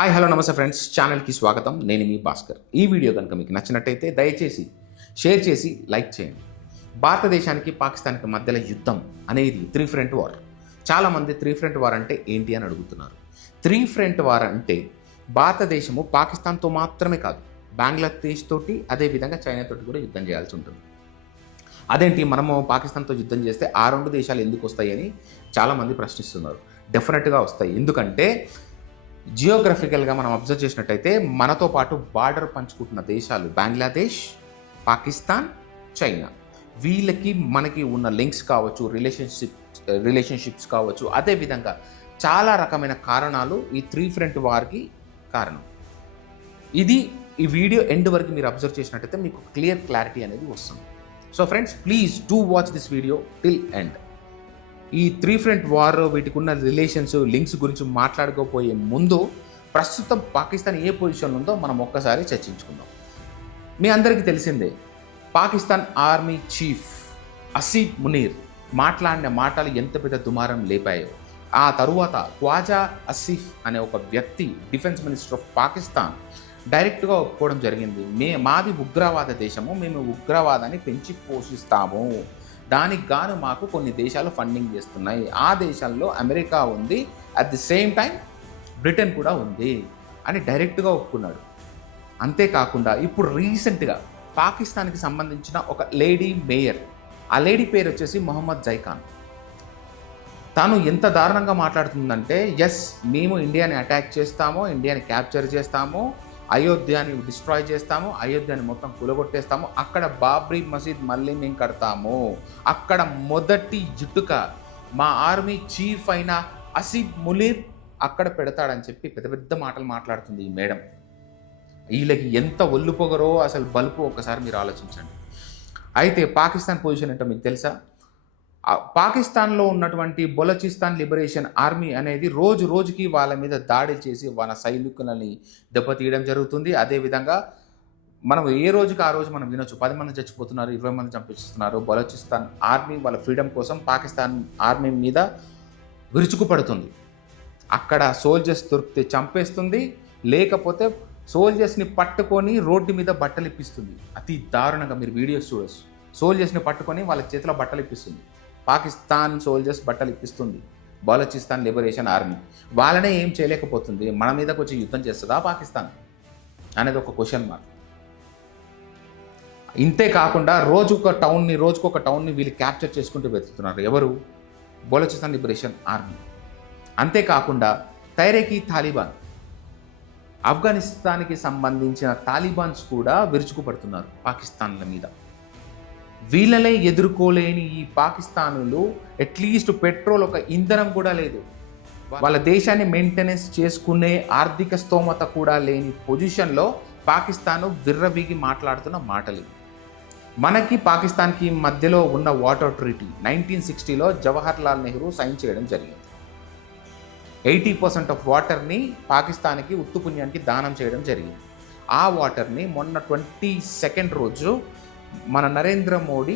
Hi hello నమస్తే friends, ఛానల్కి స్వాగతం. నేను మీ భాస్కర్. ఈ వీడియో కనుక మీకు నచ్చినట్టయితే దయచేసి షేర్ చేసి లైక్ చేయండి. భారతదేశానికి పాకిస్తాన్కి మధ్యలో యుద్ధం అనేది త్రీ ఫ్రంట్ వార్. చాలామంది త్రీ ఫ్రంట్ వార్ అంటే ఏంటి అని అడుగుతున్నారు. త్రీ ఫ్రంట్ వార్ అంటే భారతదేశము పాకిస్తాన్తో మాత్రమే కాదు, బంగ్లాదేశ్ తోటి, అదేవిధంగా చైనా తోటి కూడా యుద్ధం చేయాల్సి ఉంటుంది. అదేంటి, మనము పాకిస్తాన్తో యుద్ధం చేస్తే ఆ రెండు దేశాలు ఎందుకు వస్తాయి అని చాలామంది ప్రశ్నిస్తున్నారు. డెఫినెట్గా వస్తాయి. ఎందుకంటే జియోగ్రఫికల్గా మనం అబ్జర్వ్ చేసినట్టయితే మనతో పాటు బార్డర్ పంచుకుంటున్న దేశాలు బంగ్లాదేశ్, పాకిస్తాన్, చైనా. వీళ్ళకి మనకి ఉన్న లింక్స్ కావచ్చు, రిలేషన్షిప్స్ కావచ్చు, అదేవిధంగా చాలా రకమైన కారణాలు ఈ త్రీ ఫ్రంట్ వార్కి కారణం. ఇది ఈ వీడియో ఎండ్ వరకు మీరు అబ్జర్వ్ చేసినట్టయితే మీకు క్లారిటీ అనేది వస్తుంది. So friends, please do watch this video till end. ఈ త్రీ ఫ్రంట్ వార్, వీటికి ఉన్న రిలేషన్స్, లింక్స్ గురించి మాట్లాడుకోపోయే ముందు ప్రస్తుతం పాకిస్తాన్ ఏ పొజిషన్లో ఉందో మనం ఒక్కసారి చర్చించుకుందాం. మీ అందరికీ తెలిసిందే, పాకిస్తాన్ ఆర్మీ చీఫ్ అసీఫ్ మునీర్ మాట్లాడిన మాటలు ఎంత పెద్ద దుమారం లేపాయో. ఆ తరువాత ఖ్వాజా ఆసిఫ్ అనే ఒక వ్యక్తి, డిఫెన్స్ మినిస్టర్ ఆఫ్ పాకిస్తాన్, డైరెక్ట్గా ఒప్పుకోవడం జరిగింది. మాది ఉగ్రవాద దేశము, మేము ఉగ్రవాదాన్ని పెంచి పోషిస్తాము, దానికి గాను మాకు కొన్ని దేశాలు ఫండింగ్ చేస్తున్నాయి. ఆ దేశాల్లో అమెరికా ఉంది, at the same time Britain కూడా ఉంది అని డైరెక్ట్గా ఒప్పుకున్నాడు. అంతేకాకుండా ఇప్పుడు రీసెంట్గా పాకిస్తాన్కి సంబంధించిన ఒక లేడీ మేయర్, ఆ లేడీ పేరు వచ్చేసి మొహమ్మద్ జైఖాన్. తాను ఎంత దారుణంగా మాట్లాడుతుందంటే, ఎస్, మేము ఇండియాని అటాక్ చేస్తాము, ఇండియాని క్యాప్చర్ చేస్తాము, అయోధ్యని డిస్ట్రాయ్ చేస్తాము, అయోధ్యని మొత్తం కూలగొట్టేస్తాము, అక్కడ బాబ్రీ మసీద్ మళ్ళీ మేము కడతాము, అక్కడ మొదటి జుట్టుక మా ఆర్మీ చీఫ్ అయిన అసీఫ్ మునీర్ అక్కడ పెడతాడని చెప్పి పెద్ద పెద్ద మాటలు మాట్లాడుతుంది ఈ మేడం. వీళ్ళకి ఎంత ఒళ్ళు పొగరో, అసలు బలుపు ఒకసారి మీరు ఆలోచించండి. అయితే పాకిస్తాన్ పొజిషన్ ఏంటో మీకు తెలుసా? పాకిస్తాన్లో ఉన్నటువంటి బలోచిస్తాన్ లిబరేషన్ ఆర్మీ అనేది రోజు రోజుకి వాళ్ళ మీద దాడి చేసి వాళ్ళ సైనికులని దెబ్బతీయడం జరుగుతుంది. అదేవిధంగా మనం ఏ రోజుకి ఆ రోజు మనం వినొచ్చు, 10 మంది చచ్చిపోతున్నారు, 20 మంది చంపిస్తున్నారు. బలోచిస్తాన్ ఆర్మీ వాళ్ళ ఫ్రీడమ్ కోసం పాకిస్తాన్ ఆర్మీ మీద విరుచుకుపడుతుంది. అక్కడ సోల్జర్స్ దొరికితే చంపేస్తుంది, లేకపోతే సోల్జర్స్ని పట్టుకొని రోడ్డు మీద బట్టలు ఇప్పిస్తుంది. అతి దారుణంగా మీరు వీడియోస్ చూడొచ్చు. సోల్జర్స్ని పట్టుకొని వాళ్ళ చేతిలో బట్టలు ఇప్పిస్తుంది. పాకిస్తాన్ సోల్జర్స్ బట్టలు ఇప్పిస్తుంది బలోచిస్తాన్ లిబరేషన్ ఆర్మీ. వాళ్ళనే ఏం చేయలేకపోతుంది, మన మీదకి వచ్చి యుద్ధం చేస్తుందా పాకిస్తాన్ అనేది ఒక క్వశ్చన్ మార్క్. ఇంతే కాకుండా రోజుకొక టౌన్ని వీళ్ళు క్యాప్చర్ చేసుకుంటూ వెతుకుతున్నారు. ఎవరు? Balochistan liberation army. అంతేకాకుండా తైరేకి తాలిబాన్, ఆఫ్ఘనిస్తాన్కి సంబంధించిన తాలిబాన్స్ కూడా విరుచుకుపడుతున్నారు పాకిస్తాన్ల మీద. వీళ్ళనే ఎదుర్కోలేని ఈ పాకిస్తానులు అట్లీస్ట్ పెట్రోల్, ఒక ఇంధనం కూడా లేదు, వాళ్ళ దేశాన్ని మెయింటెనెన్స్ చేసుకునే ఆర్థిక స్తోమత కూడా లేని పొజిషన్లో పాకిస్తాను విర్రవీగి మాట్లాడుతున్న మాటలు. మనకి పాకిస్తాన్కి మధ్యలో ఉన్న వాటర్ ట్రీటీ 1960లో జవహర్లాల్ నెహ్రూ సైన్ చేయడం జరిగింది. 80% ఆఫ్ వాటర్ని పాకిస్తాన్కి ఉత్తుపుణ్యానికి దానం చేయడం జరిగింది. ఆ వాటర్ని మొన్న 22nd రోజు మన నరేంద్ర మోడీ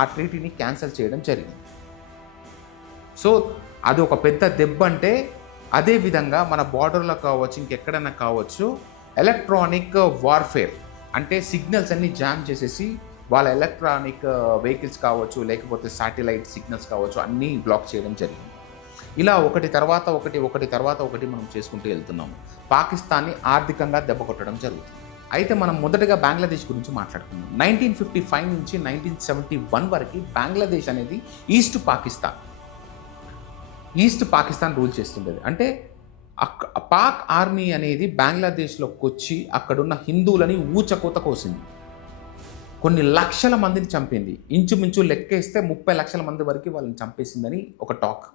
ఆ ట్రీటీని క్యాన్సిల్ చేయడం జరిగింది. సో అది ఒక పెద్ద దెబ్బ. అంటే అదేవిధంగా మన బార్డర్లో కావచ్చు, ఇంకెక్కడైనా కావచ్చు, ఎలక్ట్రానిక్ వార్ఫేర్ అంటే సిగ్నల్స్ అన్నీ జామ్ చేసేసి వాళ్ళ ఎలక్ట్రానిక్ వెహికల్స్ కావచ్చు, లేకపోతే శాటిలైట్ సిగ్నల్స్ కావచ్చు, అన్నీ బ్లాక్ చేయడం జరిగింది. ఇలా ఒకటి తర్వాత ఒకటి మనం చేసుకుంటూ వెళ్తున్నాము. పాకిస్తాన్ని ఆర్థికంగా దెబ్బ కొట్టడం జరుగుతుంది. అయితే మనం మొదటగా బంగ్లాదేశ్ గురించి మాట్లాడుకుందాం. 1955 నుంచి 1971 వరకు బంగ్లాదేశ్ అనేది ఈస్ట్ పాకిస్తాన్ రూల్ చేస్తుండేది. అంటే పాక్ ఆర్మీ అనేది బంగ్లాదేశ్లోకి వచ్చి అక్కడున్న హిందువులని ఊచకోత కోసింది. కొన్ని లక్షల మందిని చంపింది. ఇంచుమించు లెక్కేస్తే 30 లక్షల మంది వరకు వాళ్ళని చంపేసిందని ఒక టాక్.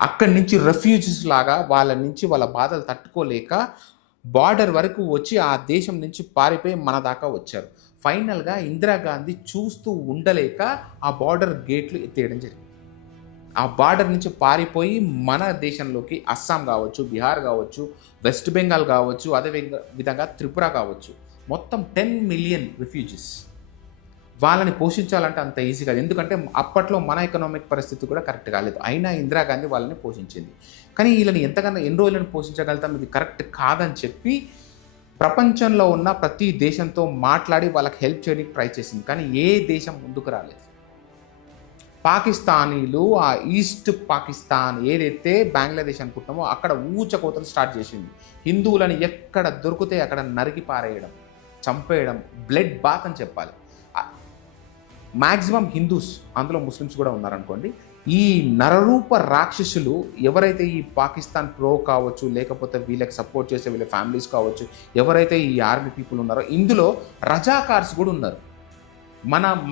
అక్కడి నుంచి రెఫ్యూజీస్ లాగా వాళ్ళ బాధలు తట్టుకోలేక బార్డర్ వరకు వచ్చి ఆ దేశం నుంచి పారిపోయి మన దాకా వచ్చారు. ఫైనల్గా ఇందిరాగాంధీ చూస్తూ ఉండలేక ఆ బార్డర్ గేట్లు ఎత్తేయడం జరిగింది. ఆ బార్డర్ నుంచి పారిపోయి మన దేశంలోకి అస్సాం కావచ్చు, బీహార్ కావచ్చు, వెస్ట్ బెంగాల్ కావచ్చు, అదే విధంగా త్రిపుర కావచ్చు, మొత్తం 10 మిలియన్ రిఫ్యూజీస్ వాళ్ళని పోషించాలంటే అంత ఈజీ కాదు. ఎందుకంటే అప్పట్లో మన ఎకనామిక్ పరిస్థితి కూడా కరెక్ట్ కాలేదు. అయినా ఇందిరాగాంధీ వాళ్ళని పోషించింది. కానీ వీళ్ళని ఎంతకన్నా ఎన్ని రోజులను పోషించగలుగుతాం, ఇది కరెక్ట్ కాదని చెప్పి ప్రపంచంలో ఉన్న ప్రతి దేశంతో మాట్లాడి వాళ్ళకి హెల్ప్ చేయడానికి ట్రై చేసింది. కానీ ఏ దేశం ముందుకు రాలేదు. పాకిస్తానీలు ఆ ఈస్ట్ పాకిస్తాన్ ఏదైతే బంగ్లాదేశ్ అనుకుంటున్నామో అక్కడ ఊచకోతలు స్టార్ట్ చేసింది. హిందువులను ఎక్కడ దొరికితే అక్కడ నరికి పారేయడం, చంపేయడం, బ్లడ్ బాత్ అని చెప్పాలి. మ్యాక్సిమం హిందూస్, అందులో ముస్లిమ్స్ కూడా ఉన్నారనుకోండి. ఈ నరరూప రాక్షసులు ఎవరైతే ఈ పాకిస్తాన్ ప్రో కావచ్చు, లేకపోతే వీళ్ళకి సపోర్ట్ చేసే వీళ్ళ ఫ్యామిలీస్ కావచ్చు, ఎవరైతే ఈ ఆర్మీ పీపుల్ ఉన్నారో ఇందులో రజాకార్స్ కూడా ఉన్నారు.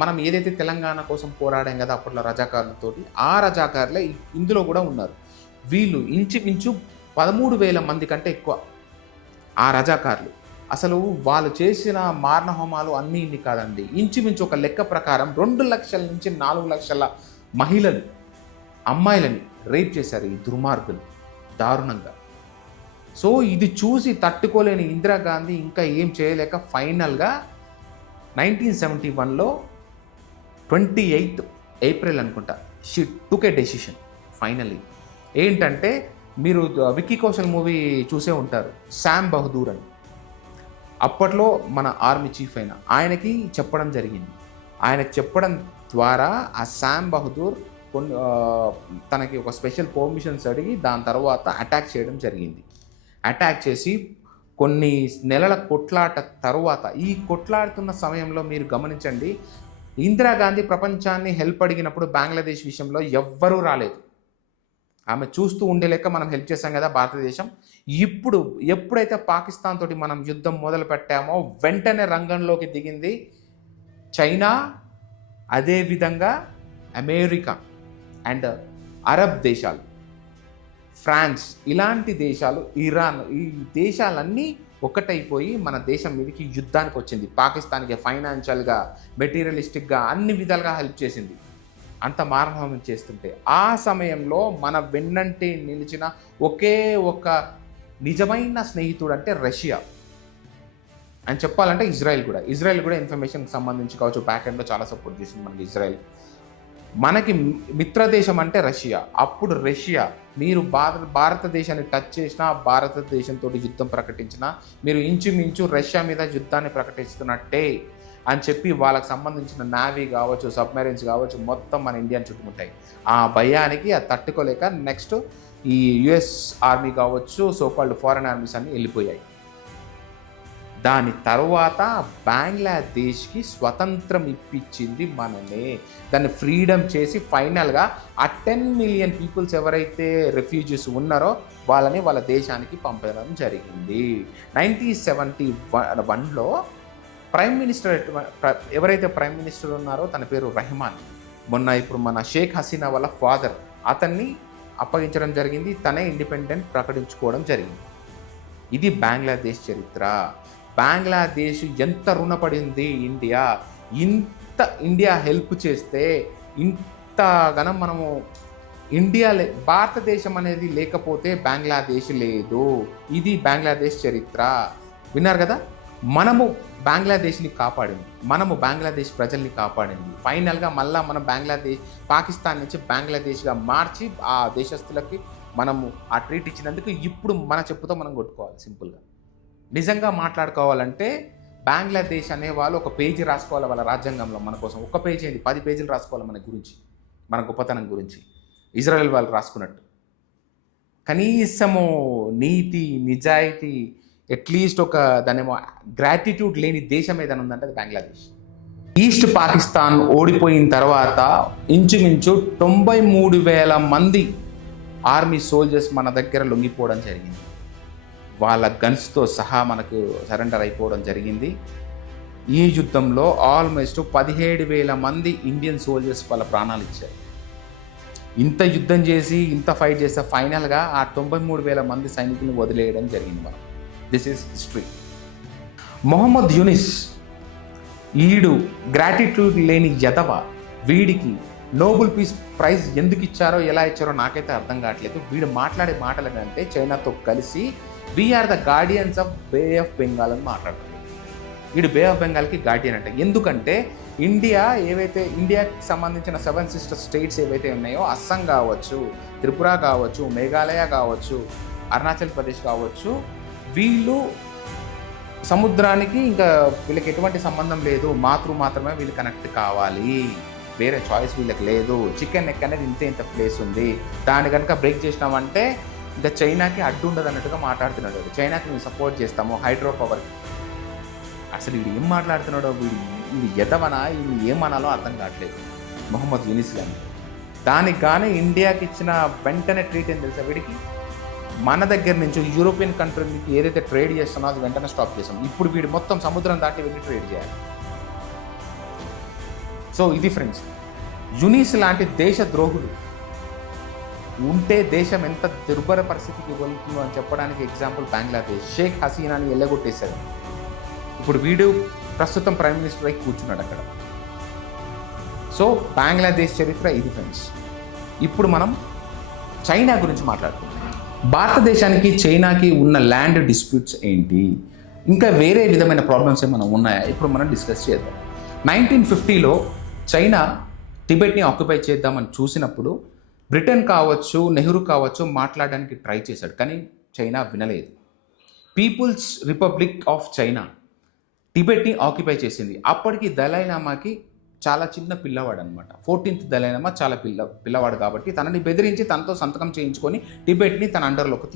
మనం ఏదైతే తెలంగాణ కోసం పోరాడాం కదా అప్పట్లో రజాకారులతోటి, ఆ రజాకారులే ఇందులో కూడా ఉన్నారు. వీళ్ళు ఇంచుమించు 13,000 మంది కంటే ఎక్కువ ఆ రజాకారులు. అసలు వాళ్ళు చేసిన మారణహోమాలు అన్నీ ఇన్ని కాదండి. ఇంచుమించు ఒక లెక్క ప్రకారం 2 లక్షల నుంచి 4 లక్షల మహిళలు, అమ్మాయిలని రేప్ చేశారు ఈ దుర్మార్గులు దారుణంగా. సో ఇది చూసి తట్టుకోలేని ఇందిరాగాంధీ ఇంకా ఏం చేయలేక ఫైనల్గా 1971లో 28 ఏప్రిల్ అనుకుంటా she took A decision finally. ఏంటంటే మీరు విక్కీ కౌశల్ మూవీ చూసే ఉంటారు, శామ్ బహదూర్ అని. అప్పట్లో మన ఆర్మీ చీఫ్ అయిన ఆయనకి చెప్పడం జరిగింది. ఆయనకు చెప్పడం ద్వారా ఆ శామ్ బహదూర్ తనకి ఒక స్పెషల్ పర్మిషన్స్ అడిగి దాని తర్వాత అటాక్ చేయడం జరిగింది. అటాక్ చేసి కొన్ని నెలల కొట్లాట తర్వాత, ఈ కొట్లాడుతున్న సమయంలో మీరు గమనించండి, ఇందిరాగాంధీ ప్రపంచాన్ని హెల్ప్ అడిగినప్పుడు బంగ్లాదేశ్ విషయంలో ఎవ్వరూ రాలేదు. ఆమె చూస్తూ ఉండే లెక్క మనం హెల్ప్ చేశాం కదా భారతదేశం. ఎప్పుడైతే పాకిస్తాన్ తోటి మనం యుద్ధం మొదలు పెట్టామో వెంటనే రంగంలోకి దిగింది చైనా, అదేవిధంగా అమెరికా అండ్ అరబ్ దేశాలు, ఫ్రాన్స్, ఇలాంటి దేశాలు, ఇరాన్, ఈ దేశాలన్నీ ఒకటైపోయి మన దేశం మీదకి యుద్ధానికి వచ్చింది. పాకిస్తాన్కి ఫైనాన్షియల్గా, మెటీరియలిస్టిక్గా అన్ని విధాలుగా హెల్ప్ చేసింది. అంత మారణహోమం చేస్తుంటే ఆ సమయంలో మన వెన్నంటి నిలిచిన ఒకే ఒక నిజమైన స్నేహితుడు అంటే రష్యా అని చెప్పాలంటే ఇజ్రాయెల్ కూడా ఇన్ఫర్మేషన్కి సంబంధించి కావచ్చు బ్యాక్ ఎండ్లో చాలా సపోర్ట్ చేసింది మనకి ఇజ్రాయెల్. మనకి మిత్రదేశం అంటే రష్యా. అప్పుడు రష్యా మీరు భారతదేశాన్ని టచ్ చేసినా, భారతదేశంతో యుద్ధం ప్రకటించినా మీరు ఇంచుమించు రష్యా మీద యుద్ధాన్ని ప్రకటిస్తున్నట్టే అని చెప్పి వాళ్ళకి సంబంధించిన నావీ కావచ్చు, సబ్మెరైన్స్ కావచ్చు, మొత్తం మన ఇండియాని చుట్టుముట్టాయి. ఆ భయానికి అది తట్టుకోలేక నెక్స్ట్ ఈ యుఎస్ ఆర్మీ కావచ్చు, సోకాల్డ్ ఫారెన్ ఆర్మీస్ అన్నీ వెళ్ళిపోయాయి. దాని తర్వాత బంగ్లాదేశ్కి స్వతంత్రం ఇప్పించింది మనమే. దాన్ని ఫ్రీడమ్ చేసి ఫైనల్గా ఆ 10 మిలియన్ పీపుల్స్ ఎవరైతే రెఫ్యూజీస్ ఉన్నారో వాళ్ళని వాళ్ళ దేశానికి పంపడం జరిగింది. 1971లో ప్రైమ్ మినిస్టర్ ఎవరైతే ప్రైమ్ మినిస్టర్ ఉన్నారో తన పేరు రెహమాన్. ఇప్పుడు మన షేక్ హసీనా వాళ్ళ ఫాదర్, అతన్ని అప్పగించడం జరిగింది. తనే ఇండిపెండెంట్ ప్రకటించుకోవడం జరిగింది. ఇది బంగ్లాదేశ్ చరిత్ర. బంగ్లాదేశ్ ఎంత రుణపడింది ఇండియా హెల్ప్ చేస్తే ఇంతగానం మనము భారతదేశం అనేది లేకపోతే బంగ్లాదేశ్ లేదు. ఇది బంగ్లాదేశ్ చరిత్ర. విన్నారు కదా. మనము బంగ్లాదేశ్ని కాపాడింది, మనము బంగ్లాదేశ్ ప్రజల్ని కాపాడింది. ఫైనల్గా మళ్ళీ మనం పాకిస్తాన్ నుంచి బంగ్లాదేశ్గా మార్చి ఆ దేశస్తులకి మనము ఆ ట్రీట్ ఇచ్చినందుకు ఇప్పుడు మన చెప్పుతో మనం కొట్టుకోవాలి. సింపుల్గా నిజంగా మాట్లాడుకోవాలంటే బంగ్లాదేశ్ అనే వాళ్ళు ఒక పేజీ రాసుకోవాలి వాళ్ళ రాజ్యాంగంలో మన కోసం. ఒక పేజీ ఏంటి, 10 పేజీలు రాసుకోవాలి మన గురించి, మన గొప్పతనం గురించి, ఇజ్రాయెల్ వాళ్ళు రాసుకున్నట్టు. కనీసము నీతి, నిజాయితీ, అట్లీస్ట్ ఒక దానేమో గ్రాటిట్యూడ్ లేని దేశం ఏదైనా ఉందంటే అది బంగ్లాదేశ్. ఈస్ట్ పాకిస్తాన్ ఓడిపోయిన తర్వాత ఇంచుమించు 93,000 మంది ఆర్మీ సోల్జర్స్ మన దగ్గర లొంగిపోవడం జరిగింది. వాళ్ళ గన్స్తో సహా మనకు సరెండర్ అయిపోవడం జరిగింది. ఈ యుద్ధంలో ఆల్మోస్ట్ 17,000 మంది ఇండియన్ సోల్జర్స్ వాళ్ళ ప్రాణాలు ఇచ్చారు. ఇంత యుద్ధం చేసి ఇంత ఫైట్ చేస్తే ఫైనల్గా ఆ 93,000 మంది సైనికులను వదిలేయడం జరిగింది మనం. This is history. Mohammad Yunus ఈడు గ్రాటిట్యూడ్ లేని యదవ, వీడికి నోబెల్ పీస్ ప్రైజ్ ఎందుకు ఇచ్చారో ఎలా ఇచ్చారో నాకైతే అర్థం కావట్లేదు. వీడు మాట్లాడే మాటలు అంటే చైనాతో కలిసి we are the guardians of bay of Bengal అని మాట్లాడుతుంది. వీడు బే ఆఫ్ బెంగాల్కి గార్డియన్ అంటే ఎందుకంటే ఇండియాకి సంబంధించిన 7 సిస్టర్ స్టేట్స్ ఏవైతే ఉన్నాయో, అస్సాం కావచ్చు, త్రిపుర కావచ్చు, మేఘాలయ కావచ్చు, అరుణాచల్ ప్రదేశ్ కావచ్చు, వీళ్ళు సముద్రానికి ఇంకా వీళ్ళకి ఎటువంటి సంబంధం లేదు, మాత్రమే వీళ్ళు కనెక్ట్ కావాలి, వేరే చాయిస్ వీళ్ళకి లేదు. చికెన్ నెక్ అనేది ఇంత ప్లేస్ ఉంది, దాన్ని కనుక బ్రేక్ చేసినామంటే ఇంకా చైనాకి అడ్డు ఉండదు అన్నట్టుగా మాట్లాడుతున్నాడు. చైనాకి మేము సపోర్ట్ చేస్తాము, హైడ్రో పవర్. అసలు వీడు ఏం మాట్లాడుతున్నాడో, వీడు ఎదవనా, వీళ్ళు ఏమనాలో అర్థం కావట్లేదు మొహమ్మద్ యూనిస్ గాని. దానికి కానీ ఇండియాకి ఇచ్చిన వెంటనే ట్రీట్ ఏం తెలుసా వీడికి, మన దగ్గర నుంచి యూరోపియన్ కంట్రీకి ఏదైతే ట్రేడ్ చేస్తున్నో అది వెంటనే స్టాప్ చేసాం. ఇప్పుడు వీడు మొత్తం సముద్రం దాటి వెళ్ళి ట్రేడ్ చేయాలి. సో ఇది ఫ్రెండ్స్, యునిస్ లాంటి దేశ ద్రోహులు ఉంటే దేశం ఎంత దుర్భర పరిస్థితికి వెళ్తుందో అని చెప్పడానికి ఎగ్జాంపుల్ బంగ్లాదేశ్. షేక్ హసీనాని ఎల్లగొట్టేశారు. ఇప్పుడు వీడు ప్రస్తుతం ప్రైమ్ మినిస్టర్ అయి కూర్చున్నాడు అక్కడ. సో బంగ్లాదేశ్ చరిత్ర ఇది ఫ్రెండ్స్. ఇప్పుడు మనం చైనా గురించి మాట్లాడుతున్నాం. భారతదేశానికి చైనాకి ఉన్న ల్యాండ్ డిస్ప్యూట్స్ ఏంటి, ఇంకా వేరే విధమైన ప్రాబ్లమ్స్ ఏమైనా ఉన్నాయా, ఇప్పుడు మనం డిస్కస్ చేద్దాం. 1950లో చైనా టిబెట్ని ఆక్యుపై చేద్దామని చూసినప్పుడు బ్రిటన్ కావచ్చు, నెహ్రూ కావచ్చు మాట్లాడడానికి ట్రై చేశాడు, కానీ చైనా వినలేదు. పీపుల్స్ రిపబ్లిక్ ఆఫ్ చైనా టిబెట్ని ఆక్యుపై చేసింది. అప్పటికి దలైలామాకి చాలా చిన్న పిల్లవాడు అనమాట. 14th దలైలామా చాలా పిల్లవాడు కాబట్టి తనని బెదిరించి తనతో సంతకం చేయించుకొని టిబెట్ని తన అండర్లోకి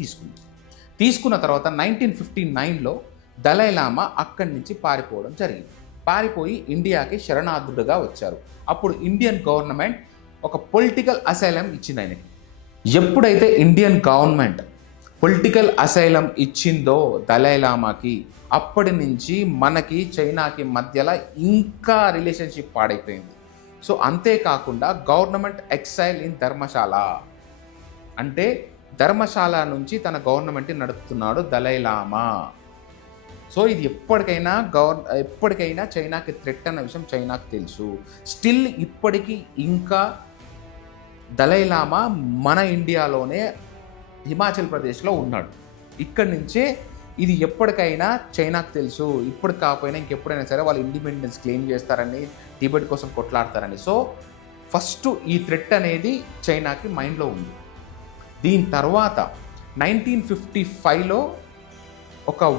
తీసుకున్న తర్వాత 1959లో దలైలామా అక్కడి నుంచి పారిపోవడం జరిగింది. పారిపోయి ఇండియాకి శరణార్థుడుగా వచ్చారు. అప్పుడు ఇండియన్ గవర్నమెంట్ ఒక పొలిటికల్ అసైలం ఇచ్చింది ఆయనకి. ఎప్పుడైతే ఇండియన్ గవర్నమెంట్ పొలిటికల్ అసైలం ఇచ్చిందో దలైలామాకి, అప్పటి నుంచి మనకి చైనాకి మధ్యలో ఇంకా రిలేషన్షిప్ పాడైపోయింది. సో అంతేకాకుండా గవర్నమెంట్ ఎక్సైల్ ఇన్ ధర్మశాల, అంటే ధర్మశాల నుంచి తన గవర్నమెంట్ని నడుపుతున్నాడు దలైలామా. సో ఇది ఎప్పటికైనా చైనాకి థ్రెట్ అన్న విషయం చైనాకి తెలుసు. స్టిల్ ఇప్పటికీ ఇంకా దలైలామా మన ఇండియాలోనే హిమాచల్ ప్రదేశ్లో ఉన్నాడు. ఇక్కడి నుంచే ఇది ఎప్పటికైనా చైనాకు తెలుసు. ఇప్పుడు కాకపోయినా ఇంకెప్పుడైనా సరే వాళ్ళు ఇండిపెండెన్స్ క్లెయిమ్ చేస్తారని, టిబెట్ కోసం కొట్లాడతారని. సో ఫస్ట్ ఈ థ్రెట్ అనేది చైనాకి మైండ్లో ఉంది. దీని తర్వాత 1955లో ఒక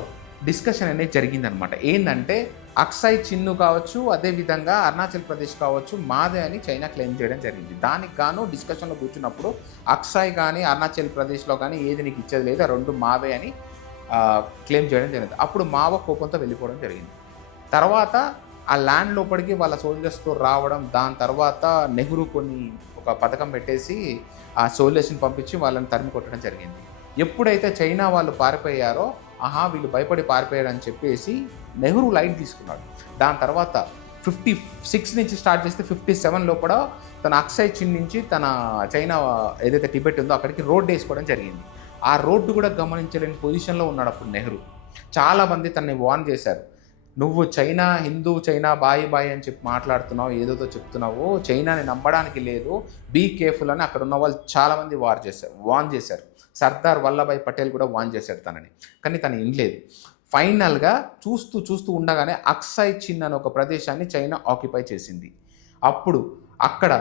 డిస్కషన్ అనేది జరిగిందనమాట. ఏంటంటే అక్సాయ్ చిన్ను కావచ్చు, అదేవిధంగా అరుణాచల్ ప్రదేశ్ కావచ్చు మాదే అని చైనా క్లెయిమ్ చేయడం జరిగింది. దానికి గాను డిస్కషన్లో కూర్చున్నప్పుడు అక్సాయ్ కానీ అరుణాచల్ ప్రదేశ్లో కానీ ఏది నీకు ఇచ్చేది లేదు, ఆ రెండు మావే అని క్లెయిమ్ చేయడం జరిగింది. అప్పుడు మావ కోపంతో వెళ్ళిపోవడం జరిగింది. తర్వాత ఆ ల్యాండ్ లోపలికి వాళ్ళ సోల్జర్స్తో రావడం, దాని తర్వాత నెహ్రూ ఒక పథకం పెట్టేసి ఆ సోల్జర్స్ని పంపించి వాళ్ళని తరిమి కొట్టడం జరిగింది. ఎప్పుడైతే చైనా వాళ్ళు పారిపోయారో, వీళ్ళు భయపడి పారిపోయారని చెప్పేసి నెహ్రూ లైట్ తీసుకున్నాడు. దాని తర్వాత 56 నుంచి స్టార్ట్ చేస్తే 57 లోపల తన అక్సాయ్ చిన్ నుంచి తన చైనా ఏదైతే టిబెట్ ఉందో అక్కడికి రోడ్డు వేసుకోవడం జరిగింది. ఆ రోడ్డు కూడా గమనించలేని పొజిషన్లో ఉన్నాడు అప్పుడు నెహ్రూ. చాలామంది తనని వార్న్ చేశారు, నువ్వు చైనా హిందూ చైనా బాయ్ అని చెప్పి మాట్లాడుతున్నావు, ఏదోదో చెప్తున్నావు, చైనాని నమ్మడానికి లేదు, బీ కేర్ఫుల్ అని అక్కడ ఉన్న వాళ్ళు చాలామంది వార్న్ చేశారు. సర్దార్ వల్లభాయ్ పటేల్ కూడా వార్న్ చేశాడు తనని, కానీ తను వినలేదు. ఫైనల్గా చూస్తూ ఉండగానే అక్సాయ్ చిన్ అనే ఒక ప్రదేశాన్ని చైనా ఆక్యుపై చేసింది. అప్పుడు అక్కడ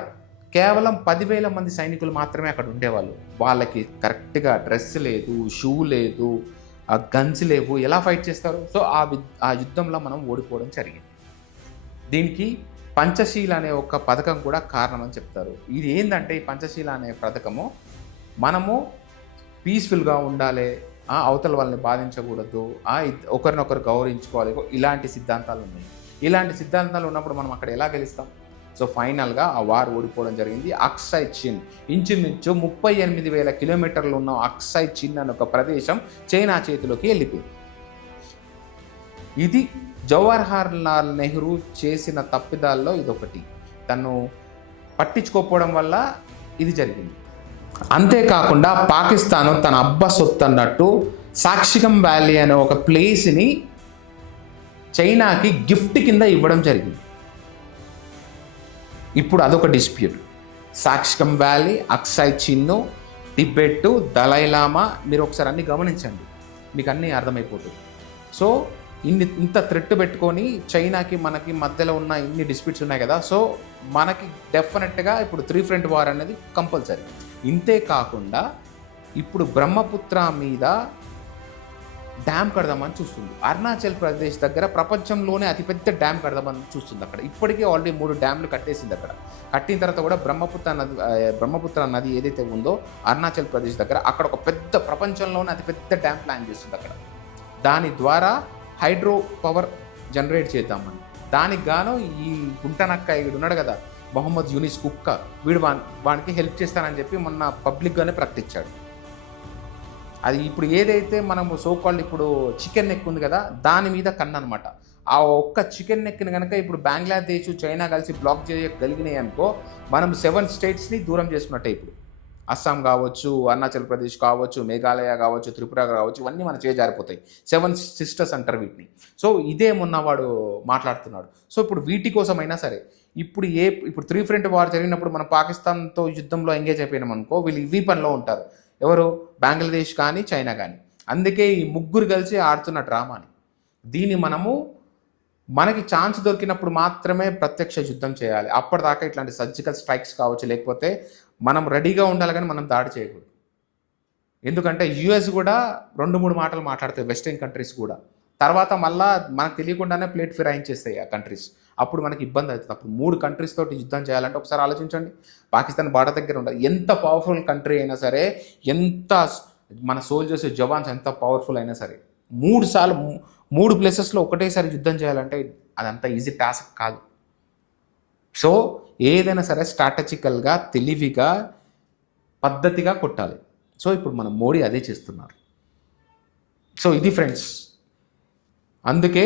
కేవలం 10,000 మంది సైనికులు మాత్రమే అక్కడ ఉండేవాళ్ళు. వాళ్ళకి కరెక్ట్గా డ్రెస్ లేదు, షూ లేదు, గన్స్ లేవు, ఎలా ఫైట్ చేస్తారు? సో ఆ యుద్ధంలో మనం ఓడిపోవడం జరిగింది. దీనికి పంచశీల అనే ఒక పథకం కూడా కారణం అని చెప్తారు. ఇది ఏంటంటే ఈ పంచశీల అనే పథకము, మనము పీస్ఫుల్గా ఉండాలి, అవతల వాళ్ళని బాధించకూడదు, ఒకరినొకరు గౌరవించుకోవాలి, ఇలాంటి సిద్ధాంతాలు ఉన్నాయి. ఇలాంటి సిద్ధాంతాలు ఉన్నప్పుడు మనం అక్కడ ఎలా గెలుస్తాం? సో ఫైనల్గా ఆ వార్ ఓడిపోవడం జరిగింది. అక్సాయ్ చిన్ ఇంచుమించు 38,000 కిలోమీటర్లు ఉన్న అక్సాయ్ చిన్ అనే ఒక ప్రదేశం చైనా చేతిలోకి వెళ్ళిపోయింది. ఇది జవహర్లాల్ నెహ్రూ చేసిన తప్పిదాల్లో ఇదొకటి. తను పట్టించుకోకపోవడం వల్ల ఇది జరిగింది. అంతేకాకుండా పాకిస్తాన్ తన అబ్బా సొత్తు అన్నట్టు సాక్షిగం వ్యాలీ అనే ఒక ప్లేస్ని చైనాకి గిఫ్ట్ కింద ఇవ్వడం జరిగింది. ఇప్పుడు అదొక dispute. Shaksgam valley, Aksai Chin, Tibet, Dalai Lama, మీరు ఒకసారి అన్నీ గమనించండి, మీకు అన్నీ అర్థమైపోతుంది. సో ఇంత థ్రెట్ పెట్టుకొని చైనాకి మనకి మధ్యలో ఉన్న ఇన్ని డిస్ప్యూట్స్ ఉన్నాయి కదా, సో మనకి డెఫినెట్గా ఇప్పుడు 3 ఫ్రంట్ వార్ అనేది కంపల్సరీ. ఇంతే కాకుండా ఇప్పుడు బ్రహ్మపుత్ర మీద డ్యామ్ కడదామని చూస్తుంది. అరుణాచల్ ప్రదేశ్ దగ్గర ప్రపంచంలోనే అతిపెద్ద డ్యామ్ కడదామని చూస్తుంది. అక్కడ ఇప్పటికే ఆల్రెడీ 3 డ్యామ్లు కట్టేసింది. అక్కడ కట్టిన తర్వాత కూడా బ్రహ్మపుత్ర నది ఏదైతే ఉందో అరుణాచల్ ప్రదేశ్ దగ్గర, అక్కడ ఒక పెద్ద ప్రపంచంలోనే అతిపెద్ద డ్యామ్ ప్లాన్ చేస్తుంది అక్కడ. దాని ద్వారా హైడ్రో పవర్ జనరేట్ చేద్దామని. దానికి గాను ఈ గుంటనక్క వీడు ఉన్నాడు కదా, మొహమ్మద్ యూనిస్ కుక్క, వీడు వానికి హెల్ప్ చేస్తానని చెప్పి మొన్న పబ్లిక్గానే ప్రకటించాడు. అది ఇప్పుడు ఏదైతే మనము సోకాల్డ్ ఇప్పుడు చికెన్ నెక్ ఉంది కదా, దాని మీద కన్ననమాట. ఆ ఒక్క చికెన్ నెక్ని కనుక ఇప్పుడు బంగ్లాదేశ్ చైనా కలిసి బ్లాక్ చేయగలిగినాయి అనుకో, మనం 7 స్టేట్స్ని దూరం చేసుకున్నట్టే. ఇప్పుడు అస్సాం కావచ్చు, అరుణాచల్ ప్రదేశ్ కావచ్చు, మేఘాలయ కావచ్చు, త్రిపుర కావచ్చు, ఇవన్నీ మన చేజారిపోతాయి. 7 సిస్టర్స్ అంటారు వీటిని. సో ఇదే మొన్నవాడు మాట్లాడుతున్నాడు. సో ఇప్పుడు వీటి కోసమైనా సరే ఇప్పుడు 3 ఫ్రంట్ వార్ జరిగినప్పుడు మనం పాకిస్తాన్తో యుద్ధంలో ఎంగేజ్ అయిపోయినాం అనుకో, వీళ్ళు ఈ పనిలో ఉంటారు. ఎవరు? బంగ్లాదేశ్ కానీ చైనా కానీ. అందుకే ఈ ముగ్గురు కలిసి ఆడుతున్న డ్రామాని, దీన్ని మనకి ఛాన్స్ దొరికినప్పుడు మాత్రమే ప్రత్యక్ష యుద్ధం చేయాలి. అప్పటిదాకా ఇట్లాంటి సర్జికల్ స్ట్రైక్స్ కావచ్చు, లేకపోతే మనం రెడీగా ఉండాలి కానీ మనం దాడి చేయకూడదు. ఎందుకంటే యూఎస్ కూడా 2-3 మాటలు మాట్లాడతాయి, వెస్టర్న్ కంట్రీస్ కూడా. తర్వాత మళ్ళీ మనకు తెలియకుండానే ప్లేట్ ఫిరాయించేస్తాయి ఆ కంట్రీస్. అప్పుడు మనకి ఇబ్బంది అవుతుంది. అప్పుడు 3 కంట్రీస్ తోటి యుద్ధం చేయాలంటే ఒకసారి ఆలోచించండి. పాకిస్తాన్ బార్డర్ దగ్గర ఉండదు. ఎంత పవర్ఫుల్ కంట్రీ అయినా సరే, ఎంత మన సోల్జర్స్ జవాన్స్ ఎంత పవర్ఫుల్ అయినా సరే, 3 ప్లేసెస్లో ఒకటేసారి యుద్ధం చేయాలంటే అదంతా ఈజీ టాస్క్ కాదు. సో ఏదైనా సరే స్ట్రాటజికల్గా, తెలివిగా, పద్ధతిగా కొట్టాలి. సో ఇప్పుడు మన మోడీ అదే చేస్తున్నారు. సో ఇది ఫ్రెండ్స్, అందుకే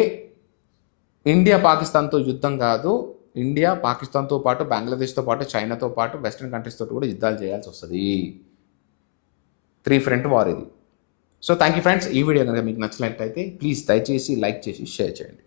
ఇండియా పాకిస్తాన్తో యుద్ధం కాదు, ఇండియా పాకిస్తాన్తో పాటు బంగ్లాదేశ్తో పాటు చైనాతో పాటు వెస్ట్రన్ కంట్రీస్ తోటి కూడా యుద్ధాలు చేయాల్సి వస్తుంది. 3 ఫ్రంట్ వార్ ఇది. So thank you friends. ఈ వీడియో కనుక మీకు నచ్చినట్లయితే ప్లీజ్ దయచేసి లైక్ చేసి షేర్ చేయండి.